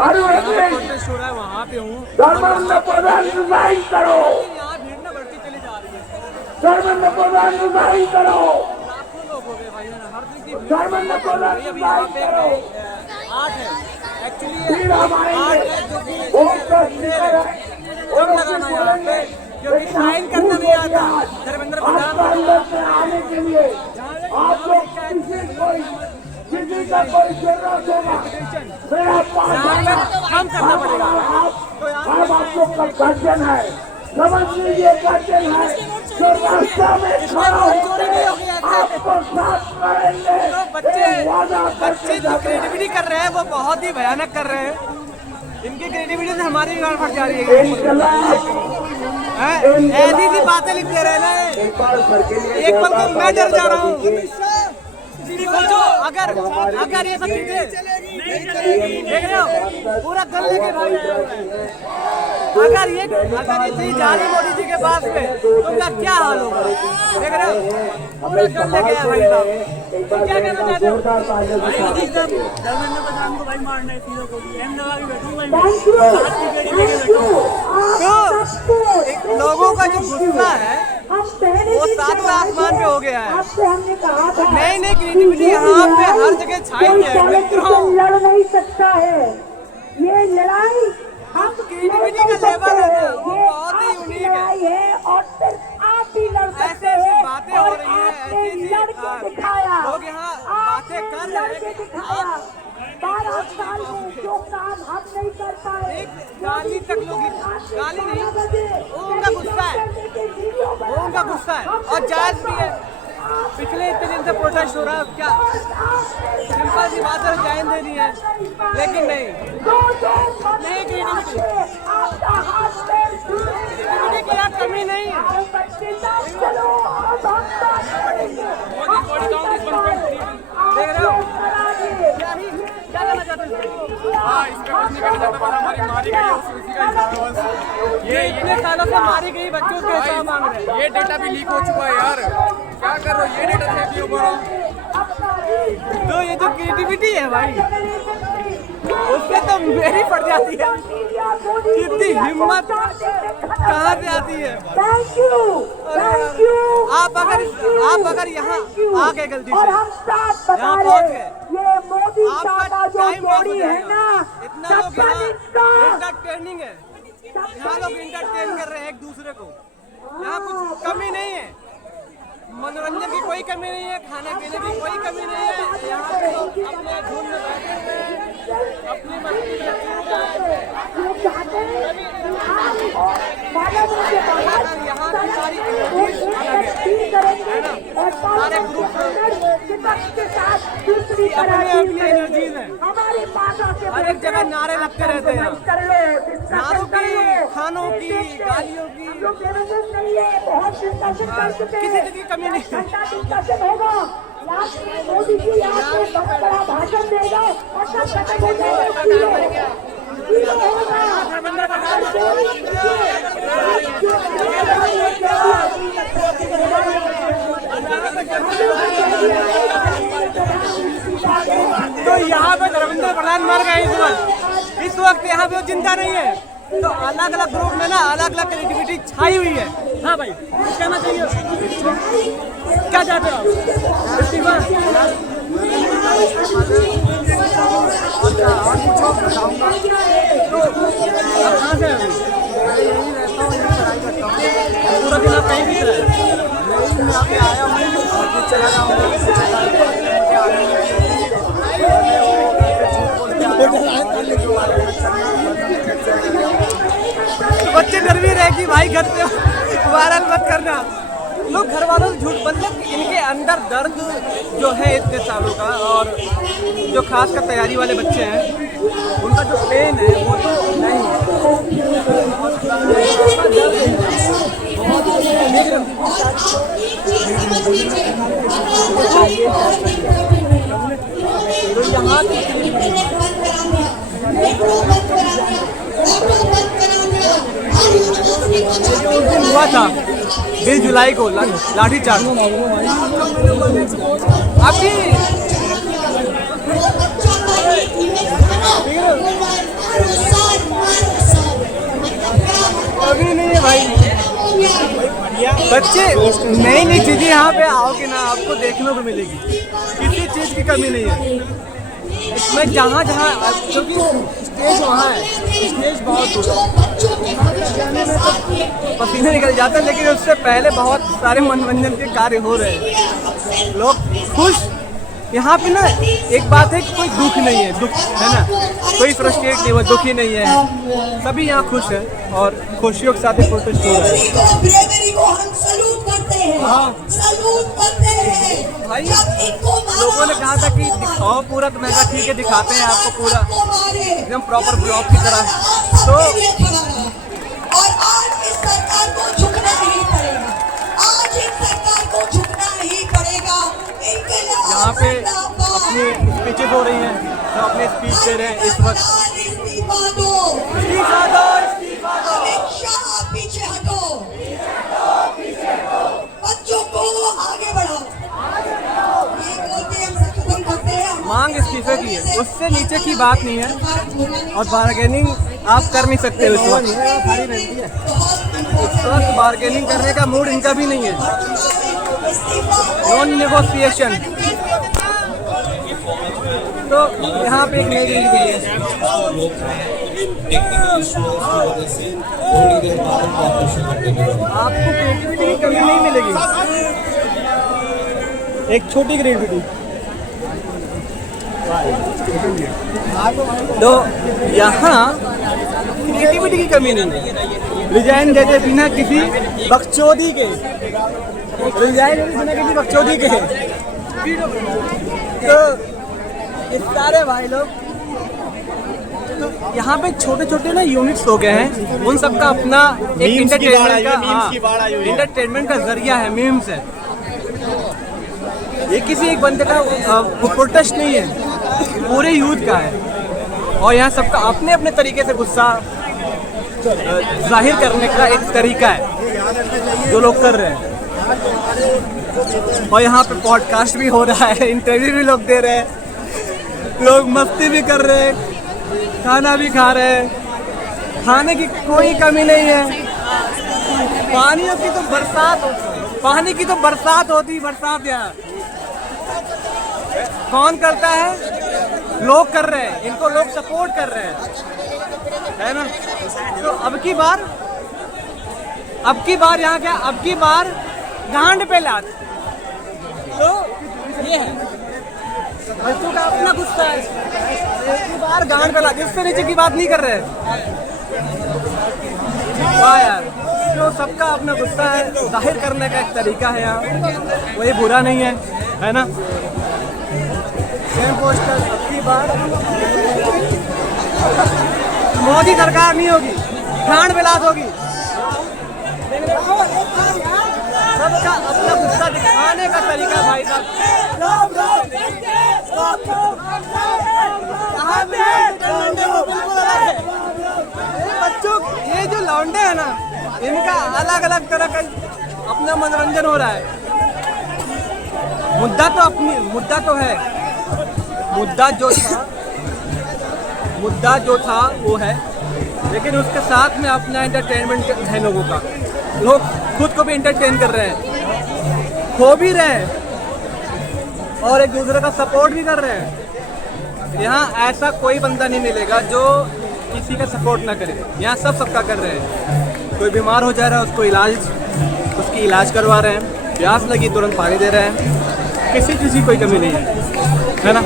Contest हो रहा है वहाँ पे हूँ। धर्मेंद्र प्रधान रिजाइन करो, यहाँ भीड़ ना बढ़ती चली जा रही है। धर्मेंद्र प्रधान रिजाइन करो, लाखों लोग हो गए भाई, हर दिन की भीड़ धर्मेंद्र प्रधान अभी यहाँ रिजाइन पे करो। आर्ट है एक्चुअली, फिर हम आर्ट आएंगे, है जो कि वो स्पीकर है, जब लगाना यहाँ पे क्योंकि साइन करना नहीं आता धर्मेंद्र आपका प्रधान। अंदर से आने के लिए आप लोग किसी का कोई जरूरत होगा, मेरा काम करना पड़ेगा। अब आप लोग का गर्जन है, समझ लीजिए गर्जन है, जो रास्ता में खड़ा होकर आपको साथ करेंगे। तो बच्चे जो क्रिएटिविटी कर रहे हैं वो बहुत ही भयानक कर रहे हैं। इनकी क्रिएटिविटी से हमारी भी गाड़ फट जा रही है। ऐसी सी बातें लिख दे रहे हैं ना, एक पल को मैं डर जा रहा हूँ। सोचो अगर ये सब चीजें देख रहे हो पूरा गल लेके भाग जाए, अगर ये चीज जा रही मोदी जी के पास में तो उनका क्या हाल होगा। देख रहे हो पूरा गल लेके आया भाई साहब। क्या कहना चाहते हो? धर्मेंद्र प्रधान को भाई मारना है, सीधो को एम लगा के बैठूंगा। तो लोगों का जो गुस्सा है वो सातवें आसमान पे हो गया है। नई नई क्रिएटिविटी यहाँ पे हर जगह छाई है। लड़ नहीं सकता है ये लड़ाई, हम क्रिएटिविटी का लेवल है ना वो बहुत ही यूनिक है। और सिर्फ आप ही लड़ सकते हैं। ऐसी बातें हो रही हैं, ऐसी लोग यहाँ बातें कर रहे हैं। 12 साल में जो काम हम नहीं कर पाए, एक गाली तक लोग, गाली नहीं, वो उनका गुस्सा है, वो उनका गुस्सा है और जायज भी है। पिछले इतने दिन से प्रोटेस्ट हो रहा है, क्या सिंपल सी बात है, जायज देनी है, लेकिन नहीं क्रिएटिविटी की यहाँ कमी नहीं है। देख रहे हो क्या करना चाहते हैं? ये इतने सालों से मारी गई बच्चों के हिसाब मांग रहे हैं। ये डेटा भी लीक हो चुका है यार, क्या कर रहे हो? ये डेटा से भी ऊपर तो ये जो क्रिएटिविटी है भाई उससे तो मेरी पड़ जाती है। कितनी हिम्मत कहाँ से आती है? आप अगर यहाँ आ गए गलती से, यहाँ पहुँच गए, आपका टाइम पास हो जाएगा। इतना लोग यहाँ एंटरटेनिंग है, यहाँ लोग एंटरटेन कर रहे हैं एक दूसरे को। यहाँ कुछ कमी नहीं है, मनोरंजन की कोई कमी नहीं है, खाने पीने की कोई कमी नहीं है। यहाँ पे लोग अपने धुन में बैठे हुए हैं, अपनी मस्ती में यहाँ की सारी सारे ग्रुप अपनी एनर्जीज है। हर एक जगह नारे लगते रहते हैं, नारों की, खानों की, गालियों की, किसी चीज की कमी नहीं है। मोदी जी आपको बहुत बड़ा भाषण देगा और सब खत्म हो जाएगा। तो यहाँ पे धर्मेंद्र प्रधान मर गए इस वक्त यहाँ पे वो जिंदा नहीं है। तो अलग अलग ग्रुप में ना अलग अलग क्रिएटिविटी छाई हुई है। हाँ भाई कुछ कहना चाहिए, क्या चाहते हो आप? इस्तीफा कहाँ से अभी? यही रहता हूँ, यही पढ़ाई करता हूँ। पूरा दिन आप कहीं भी चले, मैं यहाँ पे आया हूँ और चला जाऊँगा। बच्चे डर भी रहे कि भाई घर पे वायरल मत करना। लोग घर वालों से झूठ, मतलब इनके अंदर दर्द जो है इतने सालों का, और जो खासकर तैयारी वाले बच्चे हैं उनका जो पेन है वो तो नहीं तो यहाँ हुआ था 20 जुलाई को लाठीचार्ज। अभी बच्चे नई नई चीजें यहाँ पे आओगे ना, आपको देखने को मिलेगी, किसी चीज की कमी नहीं है इसमें। जहाँ जहाँ क्योंकि स्टेज वहाँ है, स्टेज बहुत पसीने निकल जाते हैं, लेकिन उससे पहले बहुत सारे मनोरंजन के कार्य हो रहे हैं, लोग खुश। यहाँ पे ना एक बात है कि कोई दुख नहीं है, दुख है ना, कोई फ्रस्ट्रेट नहीं हुआ, दुखी नहीं है, सभी यहाँ खुश है और खुशियों के साथ ही प्रोटेस्ट हो रहा है। ब्रेवरी को हम सलूट करते हैं, सलूट करते हैं। भाई लोगों ने कहा था कि दिखाओ पूरा, तो मैं कहा ठीक है दिखाते हैं आपको पूरा एकदम प्रॉपर ब्लॉग की तरह। तो और आज इस सरकार को झुकना ही पड़ेगा, आज इस सरकार को झुकना ही पड़ेगा। यहाँ पे अपनी स्पीचेज हो रही हैं, तो अपने स्पीच दे रहे हैं इस वक्त। इस्तीफा दो, इस्तीफा दो, इस्तीफा दो। अमित शाह पीछे हटो, बच्चों को आगे बढ़ाओ, ये बोलते हम सब खत्म करते हैं। मांग इस्तीफे की है, उससे नीचे की बात नहीं है। और बार्गेनिंग आप कर नहीं सकते उस वक्त बार्गेनिंग करने का मूड इनका भी नहीं है। Non negotiation. तो यहाँ पे एक नई रील भी है, आपको क्रिएटिविटी की कमी नहीं मिलेगी। एक छोटी क्रिएटिविटी, तो यहाँ क्रिएटिविटी की कमी नहीं है। रिजाइन देते बिना किसी बकचोदी के, रिजाइन बिना किसी बकचोदी के। तो इस सारे भाई लोग, तो यहाँ पे छोटे छोटे ना यूनिट्स हो गए हैं, उन सबका अपना एक इंटरटेनमेंट का जरिया है, मीम्स है। ये किसी एक बंदे का प्रोटेस्ट नहीं है, पूरे यूथ का है। और यहाँ सबका अपने अपने तरीके से गुस्सा जाहिर करने का एक तरीका है जो लोग कर रहे हैं। और यहाँ पे पॉडकास्ट भी हो रहा है, इंटरव्यू भी लोग दे रहे हैं, लोग मस्ती भी कर रहे हैं, खाना भी खा रहे हैं, खाने की कोई कमी नहीं है। पानियों की तो बरसात, पानी की तो बरसात होती, बरसात यहाँ कौन करता है? लोग कर रहे हैं, इनको लोग सपोर्ट कर रहे हैं, है ना। तो अब की बार यहाँ क्या, अब की बार गांड पे लात। तो ये है बच्चों का अपना गुस्सा है, एक ही बार गांड पे लात, इससे नीचे की बात नहीं कर रहे हैं। वाह यार, जो सबका अपना गुस्सा है जाहिर करने का एक तरीका है यहाँ, वही बुरा नहीं है ना। सेम पोस्टर अब की बार मोदी सरकार नहीं होगी, गांड पे लात होगी। सबका अपना गुस्सा दिखाने का तरीका भाई साहब। बच्चों ये जो लौंडे हैं ना, इनका अलग अलग तरह का अपना मनोरंजन हो रहा है। मुद्दा तो है, मुद्दा जो था वो है, लेकिन उसके साथ में अपना एंटरटेनमेंट है लोगों का। लोग खुद को भी एंटरटेन कर रहे हैं, खो भी रहे हैं और एक दूसरे का सपोर्ट भी कर रहे हैं। यहाँ ऐसा कोई बंदा नहीं मिलेगा जो किसी का सपोर्ट ना करे, यहाँ सबका कर रहे हैं। कोई बीमार हो जा रहा है उसकी इलाज करवा रहे हैं, प्यास लगी तुरंत पानी दे रहे हैं, किसी चीज़ की कोई कमी नहीं है ना।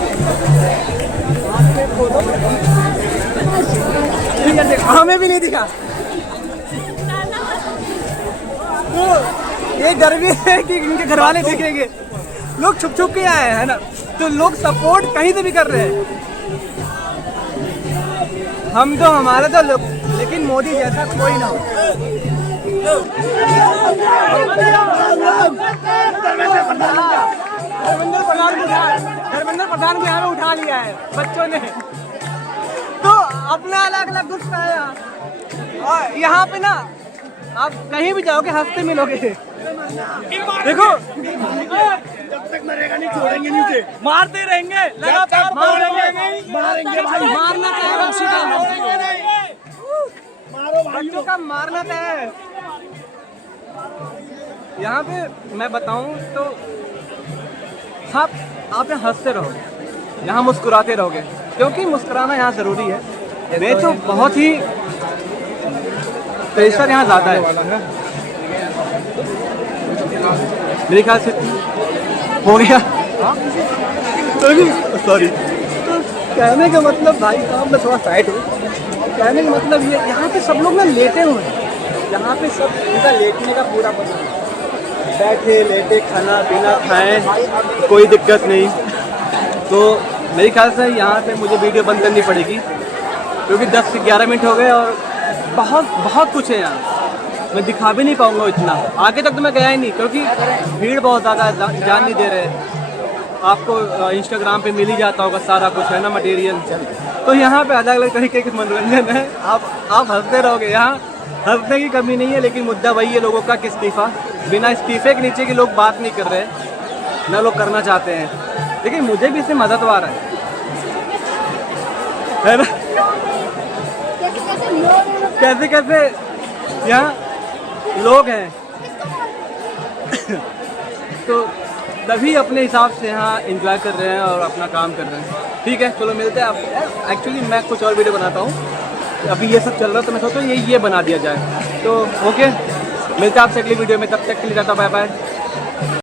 हमें भी नहीं दिखा, तो ये गर्मी है कि इनके घर वाले देखेंगे। लोग छुप छुप के आए हैं ना, तो लोग सपोर्ट कहीं से भी कर रहे हैं। हम तो हमारे तो लोग, लेकिन मोदी जैसा कोई ना हो। धर्मेंद्र प्रधान को यहाँ पे उठा लिया है बच्चों ने, तो अपना अलग अलग गुस्सा है यहाँ। और यहाँ पे ना आप कहीं भी जाओगे हंसते मिलोगे। देखो जब तक मरेगा नहीं छोड़ेंगे नीचे, मारते रहेंगे लगातार, मारेंगे भाई, मारना बच्चों का मारना तय है। यहाँ पे मैं बताऊँ तो आप यहाँ हंसते रहो, यहाँ मुस्कुराते रहोगे, क्योंकि मुस्कुराना यहाँ ज़रूरी है। मैं तो बहुत ही प्रेशर यहाँ ज़्यादा है, मेरे ख्याल से हो गया। सॉरी, तो कहने का मतलब भाई साहब मैं थोड़ा साइड हूँ। कहने का मतलब ये यहाँ पे सब लोग ना लेटे हुए हैं, यहाँ पे सब इनका लेटने का पूरा पता है, बैठे लेटे खाना पीना खाएं, कोई दिक्कत नहीं। तो मेरे ख्याल से यहाँ पे मुझे वीडियो बंद करनी पड़ेगी, क्योंकि 10 से 11 मिनट हो गए और बहुत कुछ है यहाँ, मैं दिखा भी नहीं पाऊँगा इतना। आगे तक तो मैं गया ही नहीं, क्योंकि भीड़ बहुत ज़्यादा है, जान नहीं दे रहे। आपको इंस्टाग्राम पे मिल ही जाता होगा सारा कुछ, है ना, मटेरियल। तो यहाँ पे अलग अलग तरीके के मनोरंजन है, आप हंसते रहोगे, यहाँ हंसने की कमी नहीं है। लेकिन मुद्दा वही है लोगों का कि इस्तीफ़ा, बिना इस्तीफे के नीचे के लोग बात नहीं कर रहे, ना लोग करना चाहते हैं। लेकिन मुझे भी इससे मदद आ रहा है ना। कैसे कैसे यहाँ लोग हैं तो तभी अपने हिसाब से यहाँ एंजॉय कर रहे हैं और अपना काम कर रहे हैं। ठीक है, चलो मिलते हैं आप। एक्चुअली मैं कुछ और वीडियो बनाता हूँ, अभी ये सब चल रहा है तो मैं सोचता हूँ ये बना दिया जाए। तो ओके, मिलते हैं आपसे अगली वीडियो में, तब तक के लिए जाता बाय बाय।